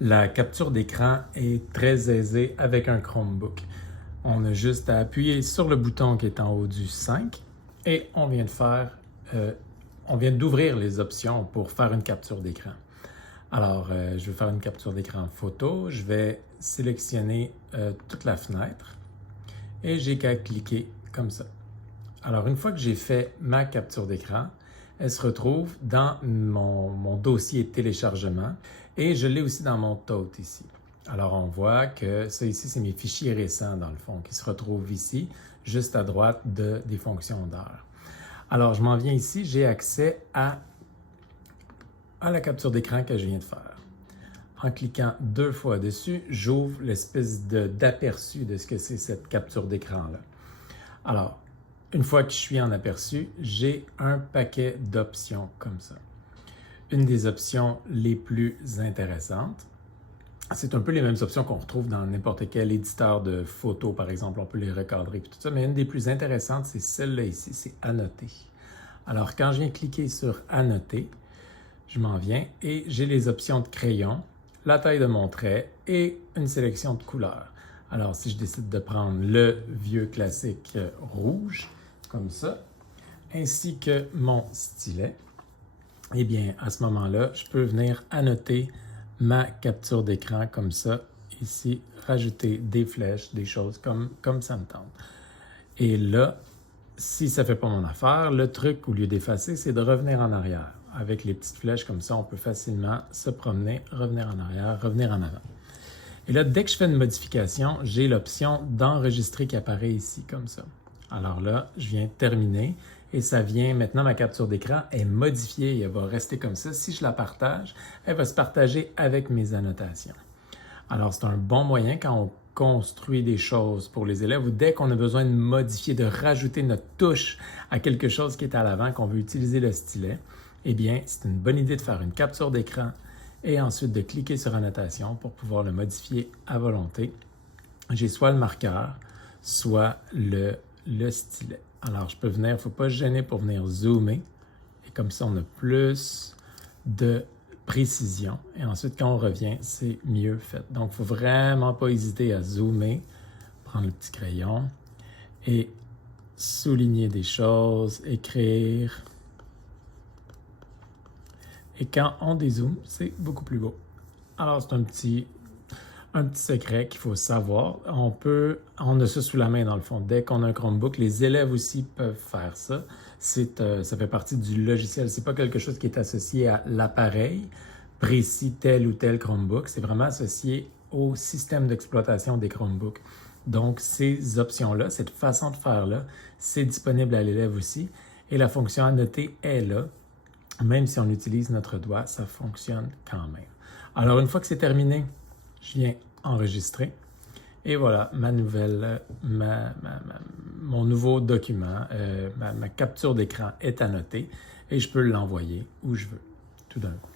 La capture d'écran est très aisée avec un Chromebook. On a juste à appuyer sur le bouton qui est en haut du 5 et on vient d'ouvrir les options pour faire une capture d'écran. Alors, je vais faire une capture d'écran photo. Je vais sélectionner toute la fenêtre et j'ai qu'à cliquer comme ça. Alors, une fois que j'ai fait ma capture d'écran, elle se retrouve dans mon dossier téléchargement et je l'ai aussi dans mon tote ici. Alors, on voit que ça ici, c'est mes fichiers récents dans le fond qui se retrouvent ici, juste à droite des fonctions d'heure. Alors, je m'en viens ici, j'ai accès à la capture d'écran que je viens de faire. En cliquant 2 fois dessus, j'ouvre l'espèce d'aperçu de ce que c'est cette capture d'écran-là. Alors, une fois que je suis en aperçu, j'ai un paquet d'options comme ça. Une des options les plus intéressantes, c'est un peu les mêmes options qu'on retrouve dans n'importe quel éditeur de photos, par exemple, on peut les recadrer et tout ça, mais une des plus intéressantes, c'est celle-là ici, c'est Annoter. Alors, quand je viens cliquer sur Annoter, je m'en viens et j'ai les options de crayon, la taille de mon trait et une sélection de couleurs. Alors, si je décide de prendre le vieux classique rouge, comme ça, ainsi que mon stylet, eh bien, à ce moment-là, je peux venir annoter ma capture d'écran comme ça, ici, rajouter des flèches, des choses comme ça me tente. Et là, si ça ne fait pas mon affaire, le truc, au lieu d'effacer, c'est de revenir en arrière. Avec les petites flèches comme ça, on peut facilement se promener, revenir en arrière, revenir en avant. Et là, dès que je fais une modification, j'ai l'option d'enregistrer qui apparaît ici, comme ça. Alors là, je viens terminer et ça vient, maintenant ma capture d'écran est modifiée, elle va rester comme ça. Si je la partage, elle va se partager avec mes annotations. Alors c'est un bon moyen quand on construit des choses pour les élèves ou dès qu'on a besoin de modifier, de rajouter notre touche à quelque chose qui est à l'avant, qu'on veut utiliser le stylet, eh bien c'est une bonne idée de faire une capture d'écran et ensuite de cliquer sur Annotation pour pouvoir le modifier à volonté. J'ai soit le marqueur, soit le stylet. Alors, je peux venir, il ne faut pas se gêner pour venir zoomer. Et comme ça, on a plus de précision. Et ensuite, quand on revient, c'est mieux fait. Donc, il ne faut vraiment pas hésiter à zoomer, prendre le petit crayon et souligner des choses, écrire. Et quand on dézoome, c'est beaucoup plus beau. Alors, c'est un petit secret qu'il faut savoir. On a ça sous la main dans le fond. Dès qu'on a un Chromebook, les élèves aussi peuvent faire ça. Ça fait partie du logiciel. C'est pas quelque chose qui est associé à l'appareil précis tel ou tel Chromebook. C'est vraiment associé au système d'exploitation des Chromebooks. Donc, ces options-là, cette façon de faire-là, c'est disponible à l'élève aussi. Et la fonction annoter est là. Même si on utilise notre doigt, ça fonctionne quand même. Alors, une fois que c'est terminé, je viens enregistrer et voilà, mon nouveau document, ma capture d'écran est annotée et je peux l'envoyer où je veux, tout d'un coup.